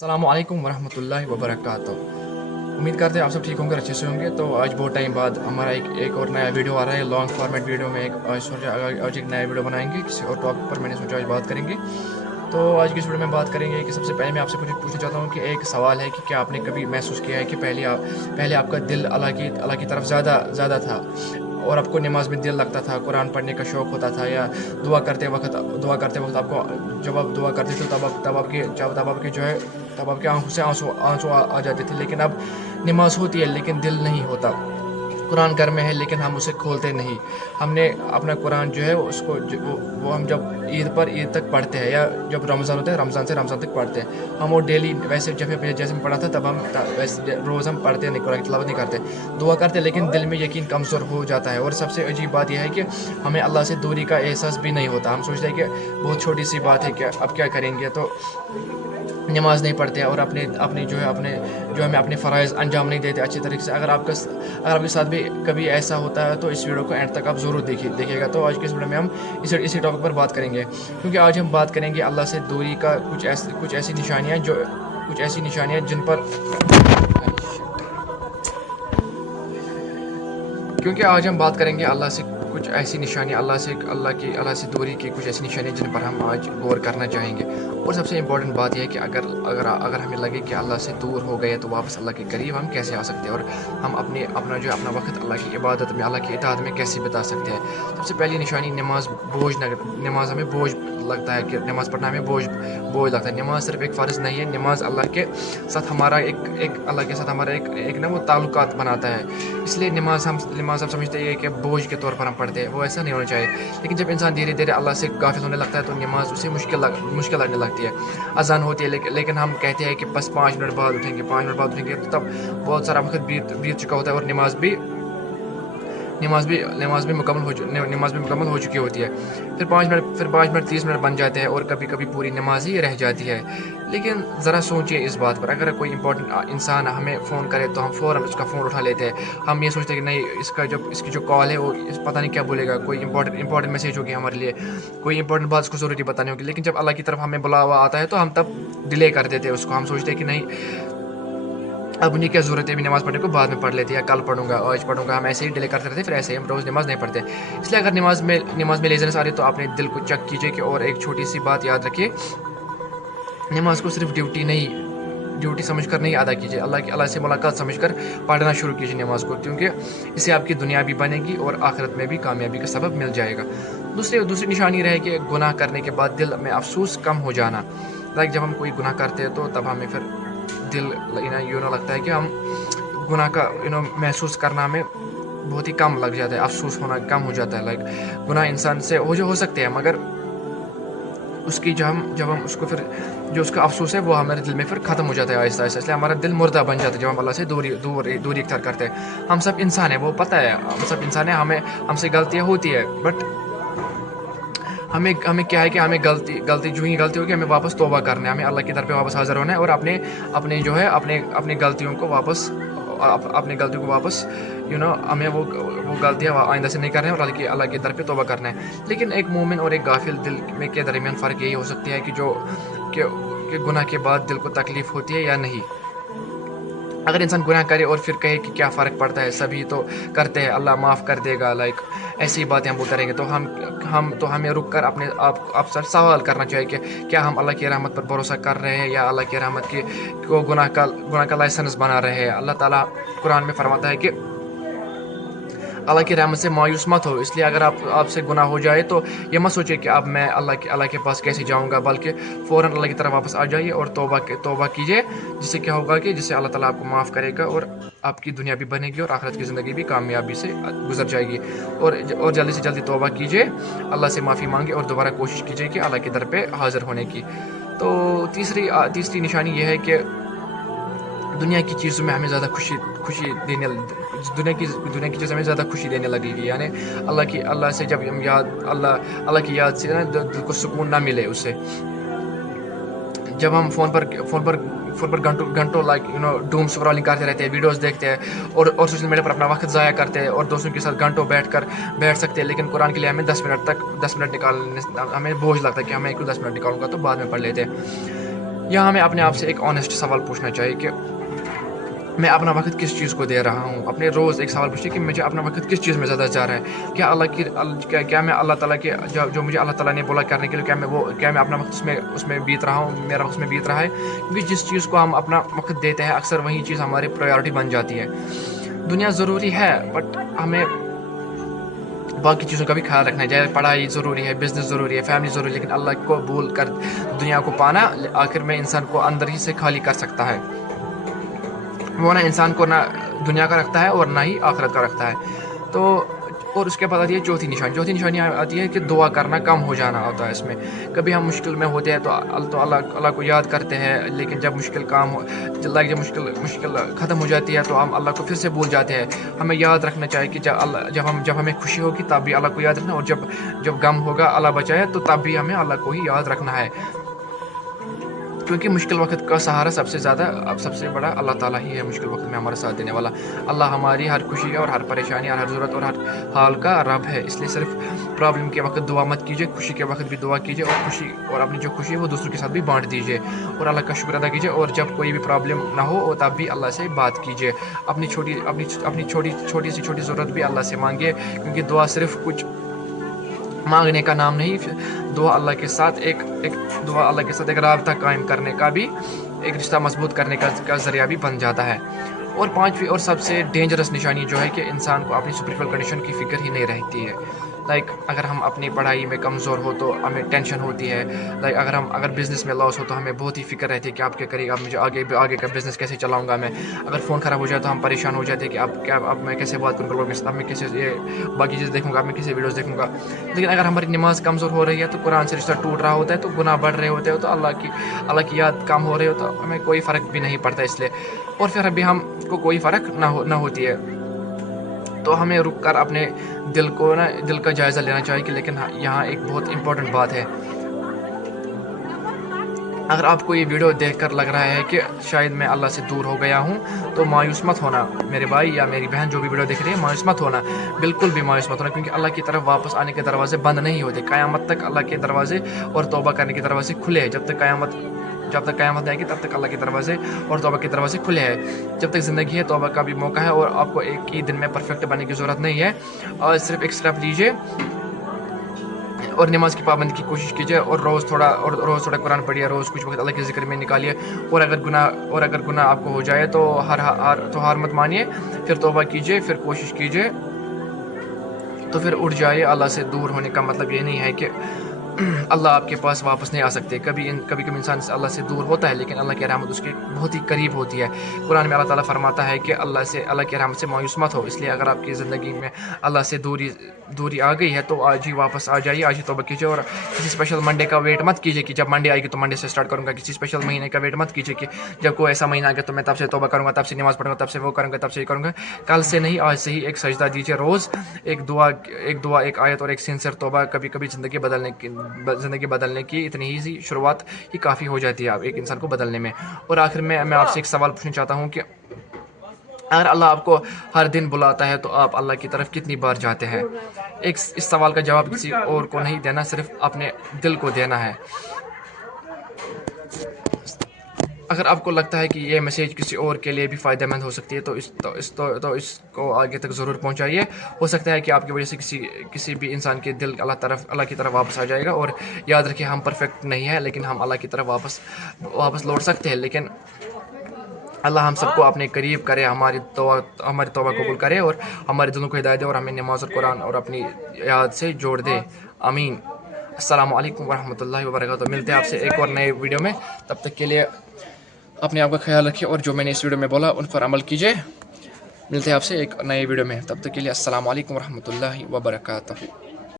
अस्सलामु अलैकुम वरहमतुल्लाहि वबरकातुहू। उम्मीद करते हैं आप सब ठीक होंगे, अच्छे से होंगे। तो आज बहुत टाइम बाद हमारा एक और नया वीडियो आ रहा है, लॉन्ग फॉर्मेट वीडियो में। आज सोचा आज एक नया वीडियो बनाएंगे किसी और टॉपिक पर। मैंने सोचा आज बात करेंगे। तो आज की इस वीडियो में बात करेंगे कि सबसे पहले मैं आपसे कुछ पूछना चाहता हूँ कि एक सवाल है कि क्या आपने कभी महसूस किया है कि पहले आपका दिल अल्लाह की तरफ ज़्यादा था और आपको नमाज में दिल लगता था, कुरान पढ़ने का शौक़ होता था, या दुआ करते वक्त आपको जब आप दुआ करते थे तब आपके आंखों से आंसू आ जाते थे। लेकिन अब नमाज होती है लेकिन दिल नहीं होता। कुरान घर में है लेकिन हम उसे खोलते नहीं। हमने अपना कुरान जो है उसको वो हम जब ईद तक पढ़ते हैं, या जब रमज़ान होता है रमज़ान से रमज़ान तक पढ़ते हैं। हम वो डेली वैसे जैसे मैं पढ़ा था तब हम वैसे रोज़ हम पढ़ते नहीं, कुरान की तिलावत नहीं करते, दुआ करते, लेकिन दिल में यकीन कमज़ोर हो जाता है। और सबसे अजीब बात यह है कि हमें अल्लाह से दूरी का एहसास भी नहीं होता। हम सोचते हैं कि बहुत छोटी सी बात है, कि अब क्या करेंगे, तो नमाज नहीं पढ़ते और अपने हमें अपने फ़राइज़ अंजाम नहीं देते अच्छी तरीके से। अगर आपके साथ भी कभी ऐसा होता है तो इस वीडियो को एंड तक आप ज़रूर देखिएगा। तो आज के इस वीडियो में हम इसी टॉपिक पर बात करेंगे, क्योंकि आज हम बात करेंगे अल्लाह से दूरी का कुछ ऐसी निशानियाँ जिन पर क्योंकि आज हम बात करेंगे अल्लाह से कुछ ऐसी निशानियाँ, अल्लाह से दूरी की कुछ ऐसी निशानियाँ जिन पर हम आज गौर करना चाहेंगे। और सबसे इम्पोर्टेंट बात यह है कि अगर हमें लगे कि अल्लाह से दूर हो गए तो वापस अल्लाह के करीब हम कैसे आ सकते हैं, और हम अपना वक्त अल्लाह की इबादत में, अल्लाह की इताअत में कैसे बिता सकते हैं। सबसे पहली निशानी नमाज हमें बोझ लगता है, कि नमाज पढ़ना हमें बोझ लगता है। नमाज सिर्फ एक फ़र्ज़ नहीं है, नमाज अल्लाह के साथ हमारा एक ना वो ताल्लुकात बनाता है। इसलिए नमाज हम समझते हैं कि बोझ के तौर पर हम पढ़ते हैं, वो ऐसा नहीं होना चाहिए। लेकिन जब इंसान धीरे धीरे अल्लाह से गाफिल होने लगता है तो नमाज उसे मुश्किल लगने लगती है। अजान होती है लेकिन हम कहते हैं कि बस 5 मिनट बाद उठेंगे, तो तब बहुत सारा वक्त बीत चुका होता है और नमाज भी मुकम्मल हो चुकी होती है। फिर 5 मिनट 30 मिनट बन जाते हैं और कभी कभी पूरी नमाज ही रह जाती है। लेकिन ज़रा सोचिए इस बात पर, अगर कोई इंपॉर्टेंट इंसान हमें फ़ोन करे तो हम फ़ौरन उसका फ़ोन उठा लेते हैं। हम ये सोचते हैं कि नहीं, इसकी जो कॉल है वो पता नहीं क्या बोलेगा, कोई इंपॉर्टेंट मैसेज होगी हमारे लिए, कोई इंपॉर्टेंट बात उसको ज़रूरी बतानी होगी। लेकिन जब अल्लाह की तरफ हमें बुलावा आता है तो हम तब डिले कर देते हैं उसको। हम सोचते हैं कि नहीं, अब उन्हें क्या ज़रूरत है, अभी नमाज़ पढ़ने को बाद में पढ़ लेते हैं, कल पढ़ूंगा, आज पढ़ूंगा। हम ऐसे ही डिले करते रहते, फिर ऐसे ही हम रोज़ नमाज़ नहीं पढ़ते। इसलिए अगर नमाज में लेज़नेस आ रही है तो अपने दिल को चेक कीजिए कि, और एक छोटी सी बात याद रखिए, नमाज को सिर्फ ड्यूटी समझकर नहीं अदा कीजिए, अल्लाह से मुलाकात समझकर पढ़ना शुरू कीजिए नमाज को, क्योंकि इससे आपकी दुनिया भी बनेगी और आखिरत में भी कामयाबी का सबब मिल जाएगा। दूसरी निशानी रहे कि गुनाह करने के बाद दिल में अफसोस कम हो जाना। लाइक जब हम कोई गुनाह करते हैं तो तब हमें फिर दिल लगता है कि हम गुनाह का महसूस करना हमें बहुत ही कम लग जाता है, अफसोस होना कम हो जाता है। लाइक गुनाह इंसान से हो सकते हैं, मगर उसकी जब हम उसको फिर जो उसका अफसोस है वो हमारे दिल में फिर ख़त्म हो जाता है आहिस्ता आहिस्ता। इसलिए हमारा दिल मुर्दा बन जाता है जब हम अल्लाह से दूरी इख्तियार करते हैं। हम सब इंसान हैं, वो पता है, हम सब इंसान हैं, हमसे गलतियाँ होती है, बट हमें क्या है कि हमें गलती होगी, हमें वापस तौबा करना है, हमें अल्लाह की दर पे वापस हाज़िर होना है और अपनी गलतियों को वापस हमें वो गलतियाँ आइंदा से नहीं करना है और अल्लाह की दर पे तौबा करना है। लेकिन एक मोमिन और एक गाफिल दिल में के दरमियान फ़र्क यही हो सकती है कि गुनाह के बाद दिल को तकलीफ़ होती है या नहीं। अगर इंसान गुनाह करे और फिर कहे कि क्या फ़र्क पड़ता है, सभी तो करते हैं, अल्लाह माफ़ कर देगा, लाइक ऐसी बातें हम बोलते रहेंगे, तो हमें रुक कर अपने आप से सवाल करना चाहिए कि क्या हम अल्लाह की रहमत पर भरोसा कर रहे हैं, या अल्लाह की रहमत को गुनाह का लाइसेंस बना रहे हैं। अल्लाह ताला कुरान में फरमाता है कि अल्लाह की रहमत से मायूस मत हो। इसलिए अगर आपसे गुनाह हो जाए तो ये मत सोचिए कि अब मैं अल्लाह के पास कैसे जाऊंगा, बल्कि फ़ौरन अल्लाह की तरफ वापस आ जाइए और तौबा कीजिए, जिससे क्या होगा कि जिससे अल्लाह ताला आपको माफ़ करेगा और आपकी दुनिया भी बनेगी और आखिरत की ज़िंदगी भी कामयाबी से गुजर जाएगी। और जल्दी से जल्दी तौबा कीजिए, अल्लाह से माफ़ी मांगे और दोबारा कोशिश कीजिए कि अल्लाह की दर पे हाज़िर होने की। तो तीसरी निशानी ये है कि दुनिया की चीज़ों में हमें ज़्यादा खुशी देने दुनिया की चीज़ हमें ज़्यादा खुशी देने लगेगी। यानी अल्लाह से जब हम अल्लाह की याद से ना दिल को सुकून ना मिले उससे। जब हम फ़ोन पर घंटों डूम स्क्रॉलिंग करते रहते हैं, वीडियोस देखते हैं और सोशल मीडिया पर अपना वक्त ज़ाया करते हैं और दोस्तों के साथ घंटों बैठ सकते हैं, लेकिन कुरान के लिए हमें 10 मिनट निकालने हमें बोझ लगता है कि हमें क्यों 10 मिनट निकालूंगा, तो बाद में पढ़ लेते हैं। यहाँ हमें अपने आप से एक ऑनेस्ट सवाल पूछना चाहिए कि मैं अपना वक्त किस चीज़ को दे रहा हूँ। अपने रोज़ एक सवाल पूछिए कि मुझे अपना वक्त किस चीज़ में ज़्यादा जा रहा है। क्या मैं अल्लाह ताला के जो मुझे अल्लाह ताला ने बोला करने के लिए क्या मैं अपना वक्त उसमें बीत रहा हूँ, मेरा वक्त उसमें बीत रहा है। क्योंकि जिस चीज़ को हम अपना वक्त देते हैं अक्सर वही चीज़ हमारी प्रायोरिटी बन जाती है। दुनिया ज़रूरी है बट हमें बाकी चीज़ों का भी ख्याल रखना चाहिए। पढ़ाई ज़रूरी है, बिज़नेस ज़रूरी है, फैमिली ज़रूरी है, लेकिन अल्लाह को भूल कर दुनिया को पाना आखिर में इंसान को अंदर ही से खाली कर सकता है। वो ना इंसान को ना दुनिया का रखता है और ना ही आखिरत का रखता है। तो और उसके बाद आती है चौथी निशानी आती है कि दुआ करना कम हो जाना होता है इसमें। कभी हम मुश्किल में होते हैं तो अल्लाह को याद करते हैं, लेकिन जब मुश्किल मुश्किल ख़त्म हो जाती है तो हम अल्लाह को फिर से भूल जाते हैं। हमें याद रखना चाहिए कि जब हमें खुशी होगी तब भी अल्लाह को याद रखना, और जब गम होगा अल्लाह बचाए तो तब भी हमें अल्लाह को ही याद रखना है। क्योंकि मुश्किल वक्त का सहारा सबसे बड़ा अल्लाह ताला ही है। मुश्किल वक्त में हमारा साथ देने वाला अल्लाह हमारी हर खुशी और हर परेशानी और हर ज़रूरत और हर हाल का रब है। इसलिए सिर्फ प्रॉब्लम के वक्त दुआ मत कीजिए, खुशी के वक्त भी दुआ कीजिए, और अपनी जो खुशी है वो दूसरों के साथ भी बांट दीजिए और अल्लाह का शुक्र अदा कीजिए। और जब कोई भी प्रॉब्लम ना हो और तब भी अल्लाह से बात कीजिए। अपनी छोटी सी ज़रूरत भी अल्लाह से मांगिए, क्योंकि दुआ सिर्फ कुछ मांगने का नाम नहीं। दुआ अल्लाह के साथ एक राबता कायम करने का भी, एक रिश्ता मजबूत करने का ज़रिया भी बन जाता है। और पांचवी और सबसे डेंजरस निशानी जो है कि इंसान को अपनी सुपरफिशियल कंडीशन की फ़िक्र ही नहीं रहती है। अगर हम अपनी पढ़ाई में कमज़ोर हो तो हमें टेंशन होती है। अगर बिज़नेस में लॉस हो तो हमें बहुत ही फ़िक्र रहती है कि आप क्या करेगा, मुझे आगे का बिज़नेस कैसे चलाऊंगा मैं। अगर फ़ोन ख़राब हो जाए तो हम परेशान हो जाते हैं कि अब मैं कैसे बात करूँगा लोगों के साथ, मैं कैसे ये बाकी चीज़ें देखूँगा, मैं कैसे वीडियोज़ देखूँगा। लेकिन अगर हमारी नमाज़ कमज़ोर हो रही है तो कुरान से रिश्ता टूट रहा होता है, तो गुनाह बढ़ रहे होते हैं, तो अल्लाह की याद कम हो रही हो, तो हमें कोई फ़र्क भी नहीं पड़ता इसलिए। और फिर अभी हमको कोई फ़र्क ना होती है, तो हमें रुक कर अपने दिल का जायज़ा लेना चाहिए कि लेकिन यहाँ एक बहुत इंपॉर्टेंट बात है। अगर आपको ये वीडियो देखकर लग रहा है कि शायद मैं अल्लाह से दूर हो गया हूँ, तो मायूस मत होना मेरे भाई या मेरी बहन जो भी वीडियो देख रही है। मायूस मत होना, बिल्कुल भी मायूस मत होना, क्योंकि अल्लाह की तरफ वापस आने के दरवाजे बंद नहीं होते। क़यामत तक अल्लाह के दरवाजे और तौबा करने के दरवाजे खुले हैं। जब तक क़यामत आएगी तब तक अल्लाह के दरवाजे और तौबा के दरवाजे खुले हैं। जब तक ज़िंदगी है तौबा का भी मौका है, और आपको एक ही दिन में परफेक्ट बनने की ज़रूरत नहीं है। और सिर्फ एक स्टेप लीजिए और नमाज की पाबंदी की कोशिश कीजिए, और रोज़ थोड़ा कुरान पढ़िए, रोज़ कुछ वक्त अल्लाह के ज़िक्र में निकालिए। और अगर गुनाह आपको हो जाए तो हार मत मानिए, फिर तौबा कीजिए, फिर कोशिश कीजिए, तो फिर उठ जाइए। अल्लाह से दूर होने का मतलब ये नहीं है कि अल्लाह आपके पास वापस नहीं आ सकते। कभी इंसान अल्लाह से दूर होता है, लेकिन अल्लाह की रहमत उसके बहुत ही करीब होती है। कुरान में अल्लाह ताला फरमाता है कि अल्लाह की रहमत से मायूस मत हो। इसलिए अगर आपकी ज़िंदगी में अल्लाह से दूरी आ गई है तो आज ही वापस आ जाइए, आज ही तौबा कीजिए। और किसी स्पेशल मंडे का वेट मत कीजिए कि जब मंडे आएगी तो मंडे से स्टार्ट करूँगा। किसी स्पेशल महीने का वेट मत कीजिए कि जब कोई ऐसा महीना आ गया तो मैं तब से तौबा करूँगा, तब से नमाज़ पढ़ूँगा, तब से वो करूँगा, तब से ये करूँगा। कल से नहीं, आज से ही एक सजदा दीजिए रोज़, एक दुआ, एक आयत और एक सिंसियर तौबा। कभी ज़िंदगी बदलने की इतनी ही सी शुरुआत ही काफ़ी हो जाती है एक इंसान को बदलने में। और आखिर में मैं आपसे एक सवाल पूछना चाहता हूँ कि अगर अल्लाह आपको हर दिन बुलाता है तो आप अल्लाह की तरफ कितनी बार जाते हैं? इस सवाल का जवाब किसी और को नहीं देना, सिर्फ अपने दिल को देना है। अगर आपको लगता है कि ये मैसेज किसी और के लिए भी फ़ायदेमंद हो सकती है तो इसको आगे तक ज़रूर पहुंचाइए। हो सकता है कि आपकी वजह से किसी भी इंसान के दिल अल्लाह की तरफ वापस आ जाएगा। और याद रखिए, हम परफेक्ट नहीं हैं, लेकिन हम अल्लाह की तरफ वापस लौट सकते हैं। लेकिन अल्लाह हम सबको अपने करीब करे, हमारी तौबा कबूल करे और हमारे दिलों को हिदायत दे, और हमें नमाज और कुरान और अपनी याद से जोड़ दे। आमीन। अस्सलामु अलैकुम वरहमतुल्लाहि वबरकातुहू। मिलते हैं आपसे एक और नए वीडियो में। तब तक के लिए अपने आप का ख्याल रखिए और जो मैंने इस वीडियो में बोला उन पर अमल कीजिए। मिलते हैं आपसे एक नए वीडियो में। तब तक के लिए अस्सलामु अलैकुम वरहमतुल्लाहि वबरकातुहू।